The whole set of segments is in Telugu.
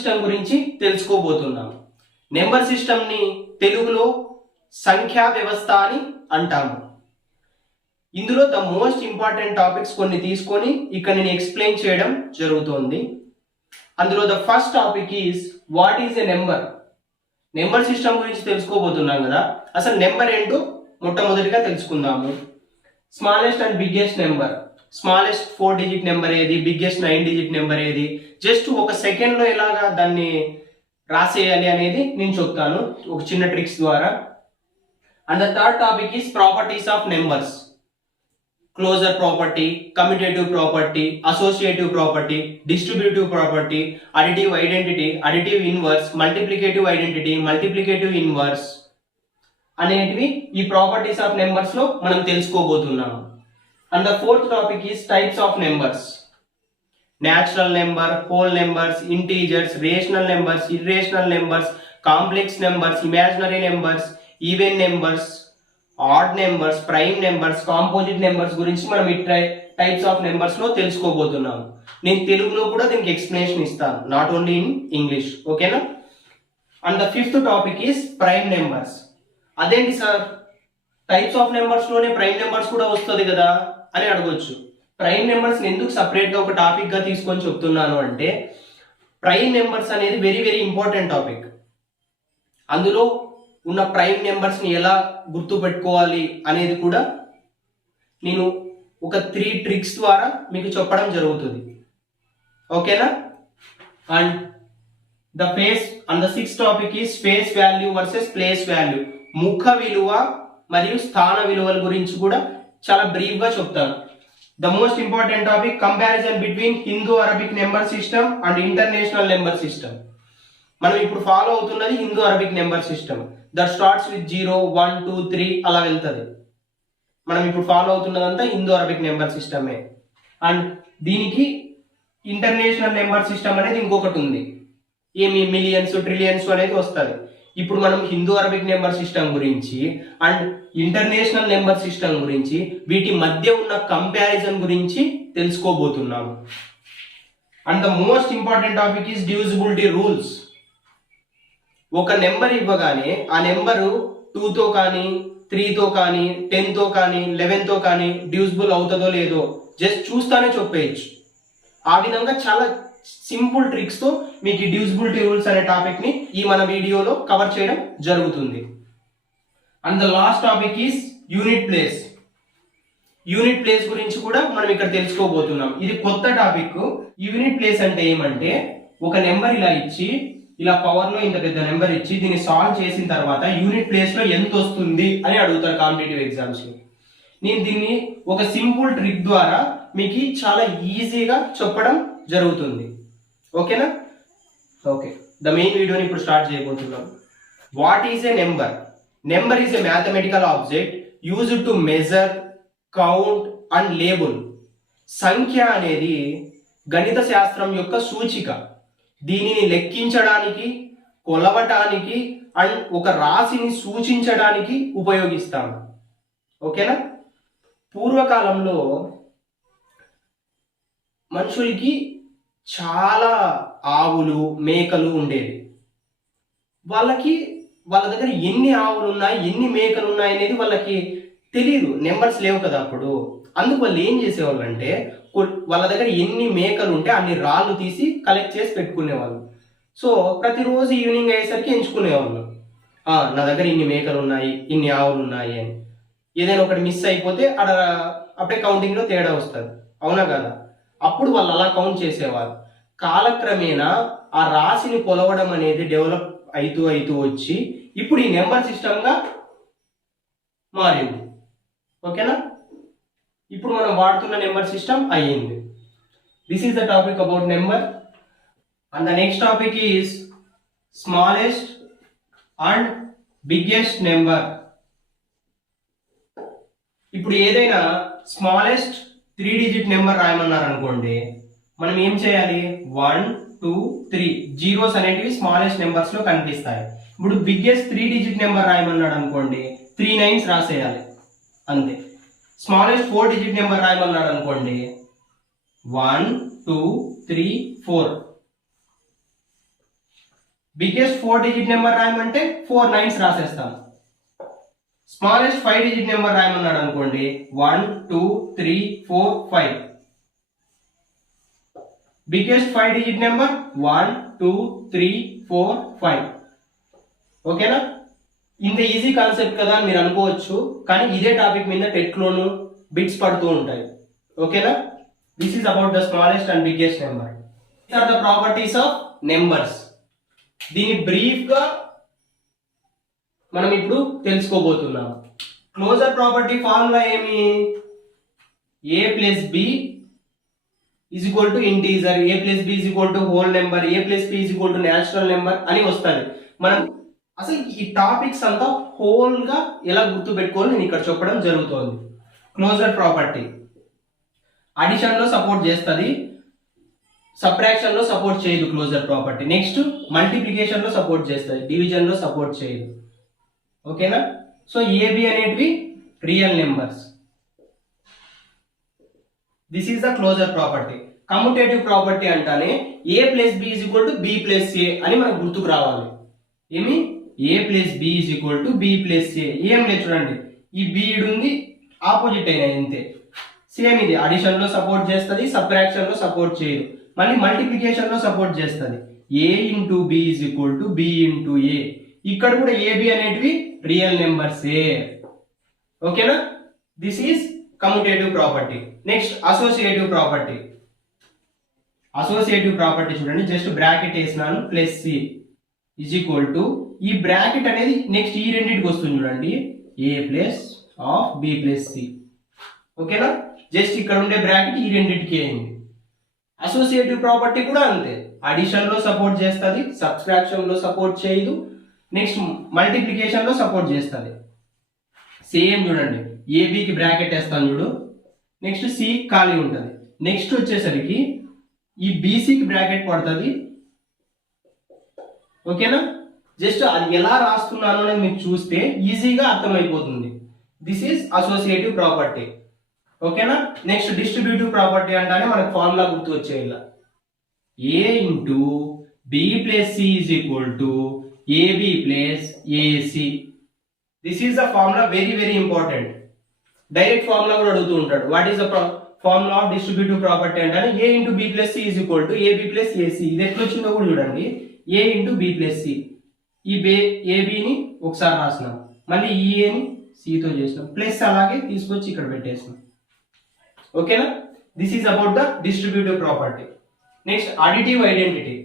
సిస్టమ్ గురించి తెలుసుకోబోతున్నాం. నెంబర్ సిస్టమ్ ని తెలుగులో సంఖ్యా వ్యవస్థ అని అంటాము. ఇందులో ద మోస్ట్ ఇంపార్టెంట్ టాపిక్స్ కొన్ని తీసుకొని ఇక్కడ నేను ఎక్స్ప్లెయిన్ చేయడం జరుగుతోంది. అందులో the first topic is what is a number. Number system గురించి తెలుసుకోబోతున్నాం కదా, అసలు నెంబర్ ఏంటో మొట్టమొదటిగా తెలుసుకుందాము. Smallest and biggest number. Smallest 4 digit number ఏది, బిగ్గెస్ట్ 9 డిజిట్ నెంబర్ ఏది, జస్ట్ ఒక సెకండ్లో ఎలాగా దాన్ని రాసేయాలి అనేది నేను చెప్తాను ఒక చిన్న ట్రిక్స్ ద్వారా. And the third topic is properties of numbers. Closure property, commutative property, associative property, distributive property, additive identity, additive inverse, multiplicative identity, multiplicative inverse అనేటివి ఈ ప్రాపర్టీస్ ఆఫ్ నెంబర్స్ లో మనం తెలుసుకోబోతున్నాము. And the fourth topic is types of numbers. Natural number, whole numbers, integers, rational numbers, irrational numbers, complex numbers, imaginary numbers, even numbers, odd numbers, prime numbers, composite numbers గురించి మనం ఈ టైప్స్ ఆఫ్ నెంబర్స్ లో తెలుసుకోబోతున్నాం. నేను తెలుగులో కూడా దీనికి ఎక్స్ప్లెనేషన్ ఇస్తాను, నాట్ ఓన్లీ ఇన్ ఇంగ్లీష్. ఓకేనా? And the fifth topic is prime numbers. అదేంటి సార్, టైప్స్ ఆఫ్ నెంబర్స్ లోనే ప్రైమ్ నెంబర్స్ కూడా వస్తుంది కదా అని అడగొచ్చు. ప్రైమ్ నెంబర్స్ ఎందుకు సపరేట్ గా ఒక టాపిక్ గా తీసుకొని చెప్తున్నాను అంటే, ప్రైమ్ నెంబర్స్ అనేది వెరీ వెరీ ఇంపార్టెంట్ టాపిక్. అందులో ఉన్న ప్రైమ్ నెంబర్స్ ని ఎలా గుర్తు పెట్టుకోవాలి అనేది కూడా నేను ఒక 3 ట్రిక్స్ ద్వారా మీకు చెప్పడం జరుగుతుంది. ఓకేనా? And the face and the sixth topic is face value versus place value. ముఖ విలువ మరియు స్థాన విలువల గురించి కూడా చాలా బ్రీఫ్ గా చెప్తాను. The most important topic comparison between Hindu Arabic number system and international number system. మనం ఇప్పుడు ఫాలో అవుతున్నది Hindu Arabic number system. That starts with 0, 1, 2, 3 అలా వెళ్తుంది. మనం ఇప్పుడు ఫాలో అవుతున్నదంతా హిందూ అరబిక్ నెంబర్ సిస్టమే. అండ్ దీనికి ఇంటర్నేషనల్ నెంబర్ సిస్టమ్ అనేది ఇంకొకటి ఉంది, ఏమి మిలియన్స్, ట్రిలియన్స్ అనేది వస్తుంది. ఇప్పుడు మనం హిందూ అరబిక్ నెంబర్ సిస్టమ్ గురించి అండ్ ఇంటర్నేషనల్ నెంబర్ సిస్టమ్ గురించి, వీటి మధ్య ఉన్న కంపారిజన్ గురించి తెలుసుకోబోతున్నాము. And the most important topic is divisibility rules. ఒక నెంబర్ ఇవ్వగానే ఆ నెంబరు 2తో కానీ 3తో కానీ 10తో కానీ 11తో కానీ డివిజిబుల్ అవుతుందో లేదో జస్ట్ చూస్తానే చెప్పేయచ్చు. ఆ విధంగా చాలా సింపుల్ ట్రిక్స్ తో మీకు ఈ డివిజిబిలిటీ రూల్స్ అనే టాపిక్ ని ఈ మన వీడియోలో కవర్ చేయడం జరుగుతుంది. And the last topic is unit place. Unit place గురించి కూడా మనం ఇక్కడ తెలుసుకోబోతున్నాం. ఇది కొత్త టాపిక్. యూనిట్ ప్లేస్ అంటే ఏమంటే, ఒక నెంబర్ ఇలా ఇచ్చి, ఇలా పవర్ లో ఇంత పెద్ద నెంబర్ ఇచ్చి దీన్ని సాల్వ్ చేసిన తర్వాత యూనిట్ ప్లేస్ లో ఎంత వస్తుంది అని అడుగుతారు కాంపిటేటివ్ ఎగ్జామ్స్ లో. నేను దీన్ని ఒక సింపుల్ ట్రిక్ ద్వారా మీకు చాలా ఈజీగా చెప్పడం జరుగుతుంది. ఓకేనా? ఓకే, ద మెయిన్ వీడియోని ఇప్పుడు స్టార్ట్ చేయబోతున్నాం. What is a number? Number is a mathematical object used to measure, count and label. సంఖ్య అనేది గణిత శాస్త్రం యొక్క సూచిక. దీనిని లెక్కించడానికి, కొలవటానికి అండ్ ఒక రాశిని సూచించడానికి ఉపయోగిస్తాము. ఓకేనా? పూర్వకాలంలో మనుషులకి చాలా ఆవులు, మేకలు ఉండేవి. వాళ్ళ దగ్గర ఎన్ని ఆవులు ఉన్నాయి, ఎన్ని మేకలు ఉన్నాయి అనేది వాళ్ళకి తెలియదు. నెంబర్స్ లేవు కదా అప్పుడు. అందుకు వాళ్ళు ఏం చేసేవాళ్ళు అంటే, వాళ్ళ దగ్గర ఎన్ని మేకలు ఉంటే అన్ని రాళ్ళు తీసి కలెక్ట్ చేసి పెట్టుకునేవాళ్ళు. సో ప్రతిరోజు ఈవినింగ్ అయ్యేసరికి ఎంచుకునేవాళ్ళు, నా దగ్గర ఇన్ని మేకలు ఉన్నాయి, ఇన్ని ఆవులు ఉన్నాయి అని. ఏదైనా ఒకటి మిస్ అయిపోతే అప్పుడే కౌంటింగ్ లో తేడా వస్తుంది. అవునా కదా? అప్పుడు వాళ్ళు అలా కౌంట్ చేసేవారు. కాలక్రమేణా ఆ రాశిని కొలవడం అనేది డెవలప్ అవుతూ వచ్చి ఇప్పుడు ఈ నెంబర్ సిస్టమ్ గా మారింది. ఓకేనా? ఇప్పుడు మనం వాడుతున్న నెంబర్ సిస్టమ్ అయ్యింది. This is the topic about number. And the next topic is smallest and biggest number. ఇప్పుడు ఏదైనా స్మాలెస్ట్ 3 డిజిట్ నెంబర్ రాయమన్నారు అనుకోండి, మనం ఏం చేయాలి? 1, 2, 3 జీరోస్ అనేటివి స్మాలెస్ట్ నెంబర్స్ లో కనిపిస్తాయి. ఇప్పుడు బిగ్గెస్ట్ 3 డిజిట్ నెంబర్ రాయమన్నాడు అనుకోండి, 3 9s రాసేయాలి అంతే. స్మాలెస్ట్ 4 డిజిట్ నెంబర్ రాయమన్నాడు అనుకోండి, 1, 2, 3, 4 బిగ్గెస్ట్ 4 డిజిట్ నెంబర్ రాయమంటే 4 9s రాసేస్తాం. స్మాలెస్ట్ 5 డిజిట్ నెంబర్ రాయమన్నాడు అనుకోండి 1 2 3 4 5. Biggest 5 digit number 1 2 3 4 5. ఓకేనా? ఇంత ఈజీ కాన్సెప్ట్ కదా అని మీరు అనుకోవచ్చు, కానీ ఇదే టాపిక్ మీద టెట్లోను బిట్స్ పడుతూ ఉంటాయి. ఓకేనా? This is about the smallest and biggest number. These are the properties of numbers. దీని బ్రీఫ్ గా మనం ఇప్పుడు తెలుసుకోబోతున్నాం. క్లోజర్ ప్రాపర్టీ ఫార్ములా ఏమి? a plus B is equal to integer, a plus B is equal to whole number, a plus B is equal to natural number అని వస్తుంది. మనం అసలు ఈ టాపిక్స్ అంతా హోల్ గా ఎలా గుర్తు పెట్టుకోవాలి నేను ఇక్కడ చెప్పడం జరుగుతోంది. క్లోజర్ ప్రాపర్టీ అడిషన్ లో సపోర్ట్ చేస్తుంది, సబ్ట్రాక్షన్ లో సపోర్ట్ చేయదు క్లోజర్ ప్రాపర్టీ. నెక్స్ట్ మల్టిప్లికేషన్ లో సపోర్ట్ చేస్తుంది, డివిజన్ లో సపోర్ట్ చేయదు. ఓకేనా? సో ఏబి అనేటివి real numbers. This is the closure property. Commutative property అంటానే A plus B is equal to B plus A అని మనకు గుర్తుకు రావాలి. ఏమి? A plus B is equal to B plus A. ఏం లేదు చూడండి, ఈ బి ఉంది ఆపోజిట్ అయినా అంతే. సేమ్ ఇది అడిషన్ లో సపోర్ట్ చేస్తుంది, సబ్ట్రాక్షన్ లో సపోర్ట్ చేయదు. మళ్ళీ మల్టిప్లికేషన్ లో సపోర్ట్ చేస్తుంది. A into B is equal to B into A. ఇక్కడ కూడా ఏబి అనేటివి రియల్ నెంబర్స్. ఓకేనా? This is commutative property. Next associative property. Associative property చూడండి, జస్ట్ బ్రాకెట్ వేసినాను plus C is equal to, ఈ బ్రాకెట్ అనేది నెక్స్ట్ ఈ రెండింటికి వస్తుంది చూడండి, A plus of B plus C. ఓకేనా? జస్ట్ ఇక్కడ ఉండే బ్రాకెట్ ఈ రెండింటికి అయింది. అసోసియేటివ్ ప్రాపర్టీ కూడా అంతే, అడిషన్ లో సపోర్ట్ చేస్తుంది, సబ్ట్రాక్షన్ లో సపోర్ట్ చేయదు, నెక్స్ట్ మల్టిప్లికేషన్ లో సపోర్ట్ చేస్తుంది. సేమ్ చూడండి, ఏబికి బ్రాకెట్ వేస్తాను చూడు, నెక్స్ట్ సి ఖాళీ ఉంటుంది. నెక్స్ట్ వచ్చేసరికి ఈ బీసీకి బ్రాకెట్ పడుతుంది. ఓకేనా? జస్ట్ అది ఎలా రాస్తున్నాను అనేది మీకు చూస్తే ఈజీగా అర్థమైపోతుంది. This is associative property. ఓకేనా? నెక్స్ట్ డిస్ట్రిబ్యూటివ్ ప్రాపర్టీ అంటానే మనకు ఫార్ములా గుర్తు వచ్చేయాల, A into B plus C is equal to A B plus A C. This is the formula, very very important. Direct formula కూడా అడుగుతూ ఉంటాడు, what is the formula of distributive property అంటే A into B plus C is equal to A B plus A C. ఇది ఎట్లా వచ్చిందో కూడా చూడండి, A into B plus C. ఈ ఏబిని ఒకసారి రాసినాం, మళ్ళీ ఈ ఏని సితో చేసినాం, ప్లస్ అలాగే తీసుకొచ్చి ఇక్కడ పెట్టేసినాం. ఓకేనా? This is about the distributive property. Next additive identity.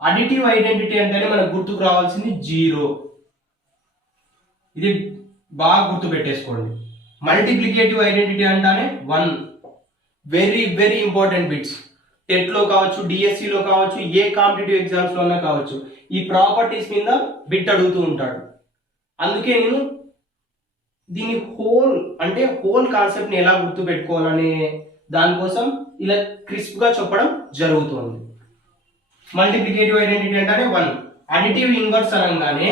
Additive identity అంటేనే మనకు గుర్తుకు రావాల్సింది జీరో. ఇది బాగా గుర్తు పెట్టేసుకోండి. మల్టిప్లికేటివ్ ఐడెంటిటీ అంటానే 1. Very very important bits. TET లో కావచ్చు, డిఎస్సిలో కావచ్చు, ఏ కాంపిటేటివ్ ఎగ్జామ్స్ లో కావచ్చు, ఈ ప్రాపర్టీస్ మీద బిట్ అడుగుతూ ఉంటాడు. అందుకే నేను దీని హోల్ అంటే హోల్ కాన్సెప్ట్ ని ఎలా గుర్తు పెట్టుకోవాలనే దానికోసం ఇలా క్రిస్ప్ గా చెప్పడం జరుగుతుంది. మల్టిప్లికేటివ్ ఐడెంటిటీ అంటేనే 1. అడిటివ్ ఇన్వర్స్ అనగానే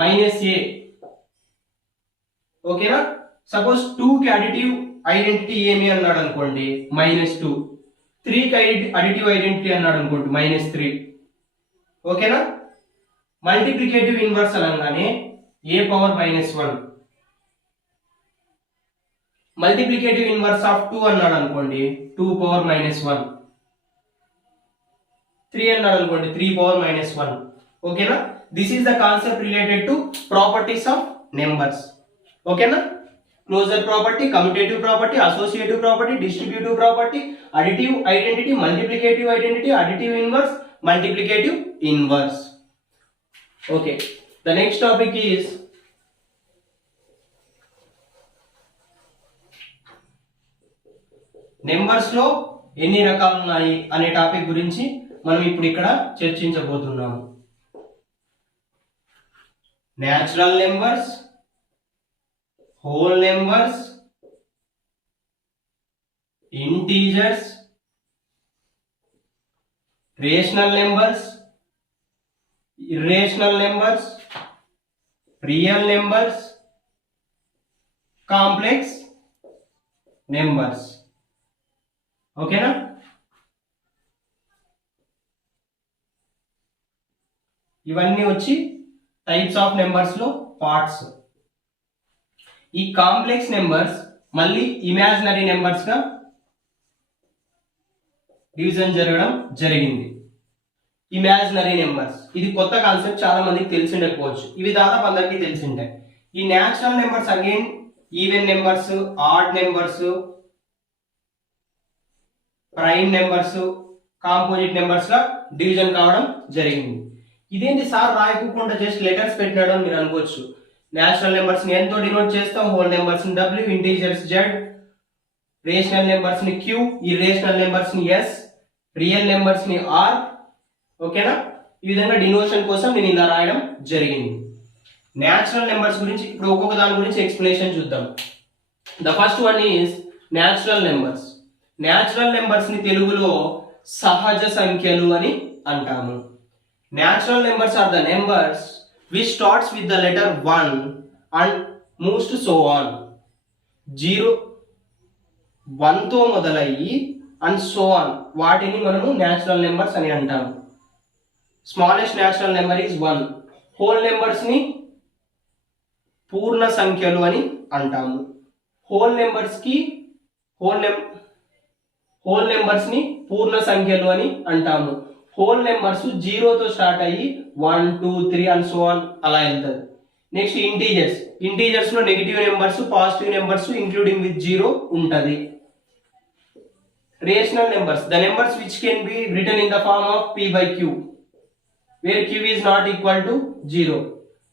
-a. ఓకేనా? సపోజ్ 2 కి అడిటివ్ ఐడెంటిటీ ఏమి అన్నాడు అనుకోండి, -2. 3 కి అడిటివ్ ఐడెంటిటీ అన్నాడు అనుకోండి, -3. ఓకేనా? మల్టిప్లికేటివ్ ఇన్వర్స్ అనగానే a power -1. Multiplicative inverse of 2 అన్నాడు అనుకోండి, 2 పవర్ -1. 3 అన్నాడు అనుకోండి, 3 పవర్ -1. ఓకేనా? This is the concept related to properties of numbers. ఓకేనా? Closure property, commutative property, associative property, distributive property, additive identity, multiplicative identity, additive inverse, multiplicative inverse. Okay, the next topic is numbers లో ఎన్ని రకాలు ఉన్నాయి అనే టాపిక్ గురించి మనం ఇప్పుడు ఇక్కడ చర్చించబోతున్నాము. Natural numbers, whole numbers, integers, rational numbers, irrational numbers, real numbers, complex numbers. Okay na? ఇవన్నీ వచ్చి టైప్స్ ఆఫ్ నెంబర్స్ లో పార్ట్స్. ఈ కాంప్లెక్స్ నెంబర్స్ మళ్ళీ ఇమాజినరీ నెంబర్స్ గా డివిజన్ జరగడం జరిగింది. ఇమాజినరీ నెంబర్స్ ఇది కొత్త కాన్సెప్ట్, చాలా మందికి తెలిసి ఉండకపోవచ్చు. ఇవి దాదాపు అందరికీ తెలిసి ఉంటాయి. ఈ natural numbers again even numbers, odd numbers, prime numbers, composite numbers గా డివిజన్ కావడం జరిగింది. ఇదేంటి సార్ రాయకుండా జస్ట్ లెటర్స్ పెట్టినాడు అని మీరు అనుకోవచ్చు. న్యాచురల్ నెంబర్స్ ని ఎంతో డినోట్ చేస్తాం, హోల్ నెంబర్స్ ని W, integers Z, rational numbers ని Q, ఇర్రేషనల్ నెంబర్స్ ని S, రియల్ నెంబర్స్ ని R. ఓకేనా? ఈ విధంగా డినోషన్ కోసం నేను ఇలా రాయడం జరిగింది. న్యాచురల్ నెంబర్స్ గురించి ఇప్పుడు ఒక్కొక్క దాని గురించి ఎక్స్ప్లెనేషన్ చూద్దాం. The first one is natural numbers. Natural numbers ని తెలుగులో సహజ సంఖ్యలు అని అంటాము. Natural numbers are the numbers which starts with the letter 1 and moves to so on. 0 1 తో మొదలయ్యి అండ్ సో ఆన్ వాటిని మనము న్యాచురల్ నెంబర్స్ అని అంటాము. Smallest natural number is 1. Whole numbers ని పూర్ణ సంఖ్యలు అని అంటాము. హోల్ నెంబర్స్ ని పూర్ణ సంఖ్యలు అని అంటాము. హోల్ నెంబర్స్ 0 తో స్టార్ట్ అయ్యి 1 2 3 అండ్ సో ఆన్ అలా వెళ్తుంది. నెక్స్ట్ ఇంటీజర్స్ లో negative numbers, positive numbers including with 0 ఉంటది. Rational numbers, the numbers which can be written in the form of p/q where q is not equal to 0,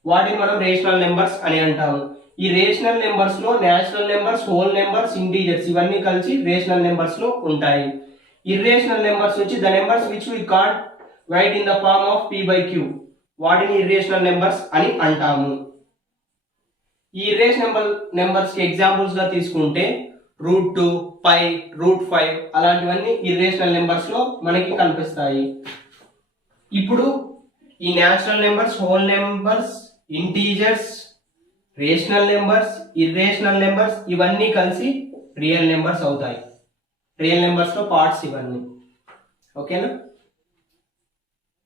వాటిని మనం రేషనల్ నెంబర్స్ అని అంటాము. ఈ రేషనల్ నెంబర్స్ లో natural numbers, whole numbers, integers ఇవన్నీ కలిసి రేషనల్ నెంబర్స్ లో ఉంటాయి. ఇర్రేషనల్ నెంబర్స్ వచ్చి the numbers which we can't write in the form of p/q, వాటిని ఇర్రేషనల్ నెంబర్స్ అని అంటాము. ఈ ఇర్రేషనల్ నెంబర్స్ కి ఎగ్జాంపుల్స్ గా తీసుకుంటే √2, π, √5 అలాంటివన్నీ ఇర్రేషనల్ నెంబర్స్ లో మనకి కనిపిస్తాయి. ఇప్పుడు ఈ natural numbers, whole numbers, integers, rational numbers, irrational numbers ఇవన్నీ కలిసి రియల్ నెంబర్స్ అవుతాయి. రియల్ నెంబర్స్ లో పార్ట్స్ ఇవన్నీ. ఓకేనా?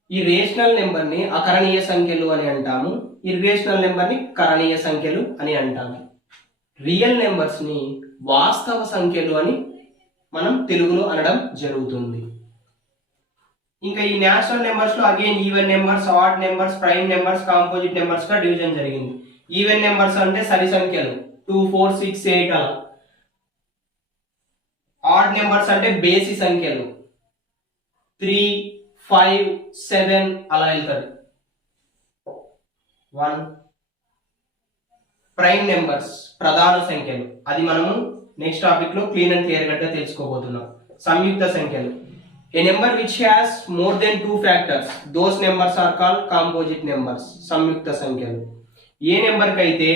ఈ రేషనల్ నెంబర్ ని అకరణీయ సంఖ్యలు అని అంటాము. ఇర్రేషనల్ నెంబర్ ని కరణీయ సంఖ్యలు అని అంటాము. రియల్ నెంబర్స్ ని వాస్తవ సంఖ్యలు అని మనం తెలుగులో అనడం జరుగుతుంది. ఇంకా ఈ న్యాచురల్ నెంబర్స్ లో again even numbers, odd numbers, prime numbers, composite numbers గా డివిజన్ జరిగింది. ఈవెన్ నెంబర్స్ అంటే సరి సంఖ్యలు 2 4 6 8 అలా. ఆడ్ నెంబర్స్ అంటే బేసి సంఖ్యలు 3 5 7 అలా వెళ్తారు. 1. ప్రైమ్ నెంబర్స్ ప్రధాన సంఖ్యలు, అది మనము నెక్స్ట్ టాపిక్ లో క్లీన్ అండ్ క్లియర్ గా తెలుసుకోబోతున్నాం. సంయుక్త సంఖ్యలు, A number which has more than 2 factors those numbers are called composite numbers. సంయుక్త సంఖ్యలు, ఏ నెంబర్ కి అయితే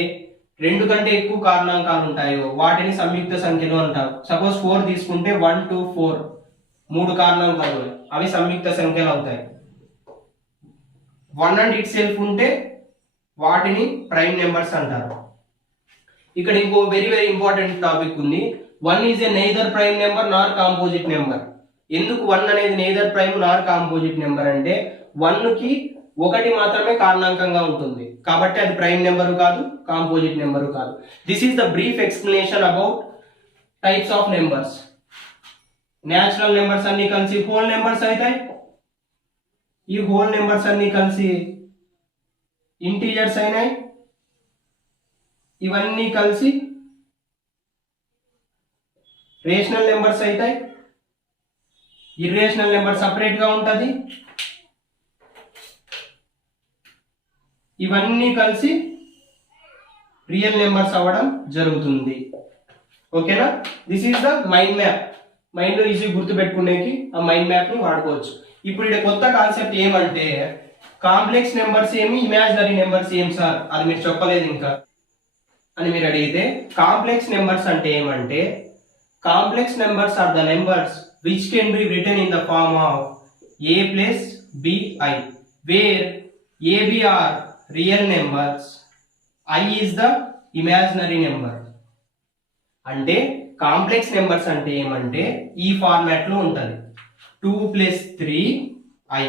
2 కంటే ఎక్కువ కారణాంకాలు ఉంటాయో వాటిని సంయుక్త సంఖ్యలు అంటారు. సపోజ్ 4 తీసుకుంటే 1 2 4 3 కారణాంకాలు ఉన్నాయి, అవి సంయుక్త సంఖ్యలు అవుతాయి. 1 అండ్ ఇట్ సెల్ఫ్ ఉంటే వాటిని ప్రైమ్ నెంబర్స్ అంటారు. ఇక్కడ ఇంకో వెరీ వెరీ ఇంపార్టెంట్ టాపిక్ ఉంది. 1 is a neither prime number Nar composite number. ఎందుకు 1 అనేది నెయిదర్ ప్రైమ్ నార్ కాంపోజిట్ నెంబర్ అంటే 1 కి 1 మాత్రమే కారణాంకంగా ఉంటుంది కాబట్టి అది ప్రైమ్ నెంబరు కాదు, కాంపోజిట్ నెంబరు కాదు. This is the brief explanation about types of numbers. Natural numbers అన్ని కలిసి హోల్ నెంబర్స్ అవుతాయి. ఈ హోల్ నెంబర్స్ అన్ని కలిసి ఇంటీజర్స్ అయినాయి. ఇవన్నీ కలిసి రేషనల్ నెంబర్స్ అవుతాయి. ఇర్రేషనల్ నెంబర్ సపరేట్ గా ఉంటది. ఇవన్నీ కలిసి రియల్ నెంబర్స్ అవ్వడం జరుగుతుంది. ఓకేనా? This is the mind map. Mind లో ఈజీ గుర్తు పెట్టుకునేకి ఆ మైండ్ మ్యాప్ ని వాడుకోవచ్చు. ఇప్పుడు ఇక్కడ కొత్త కాన్సెప్ట్ ఏమంటే కాంప్లెక్స్ నెంబర్స్ ఏమి, ఇమాజినరీ నెంబర్స్ ఏం సార్ అది మీరు చెప్పలేదు ఇంకా అని మీరు అడిగితే, కాంప్లెక్స్ నెంబర్స్ అంటే ఏమంటే complex numbers are the numbers which can be written in the form of a plus bi, where ab are real numbers, I is the imaginary number. అంటే కాంప్లెక్స్ నెంబర్స్ అంటే ఏమంటే ఈ ఫార్మాట్ లో ఉంటది 2 + 3i,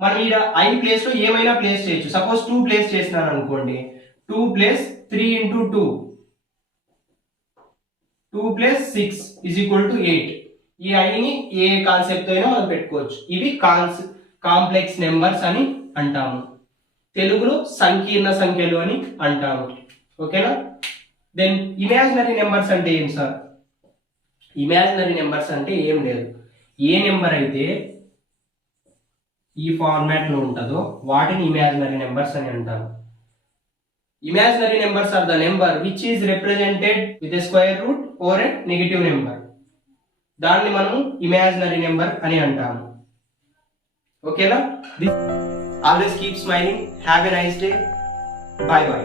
మనం ఈడ I ప్లేస్ లో ఏమైనా ప్లేస్ చేయొచ్చు. సపోజ్ 2 ప్లేస్ చేసినాను అనుకోండి, 2 plus 3 into 2 2 plus 6 is equal to 8. ఈ ఐని ఏ కాన్సెప్ట్ అయినా మనం పెట్టుకోవచ్చు. ఇవి కాంప్లెక్స్ నెంబర్స్ అని అంటాము. తెలుగులో సంకీర్ణ సంఖ్యలు అని అంటాము. ఓకేనా? దెన్ ఇమాజినరీ నెంబర్స్ అంటే ఏం సార్? ఇమాజినరీ నెంబర్స్ అంటే ఏం లేదు, ఏ నెంబర్ అయితే ఈ ఫార్మాట్ లో ఉంటుందో వాటిని ఇమాజినరీ నెంబర్స్ అని అంటారు. Imaginary numbers are the number which is represented with a square root or a negative number. దాన్ని మనం ఇమాజినరీ నెంబర్ అని అంటాము. ఓకేనా? Always keep smiling. Have a nice day. Bye by.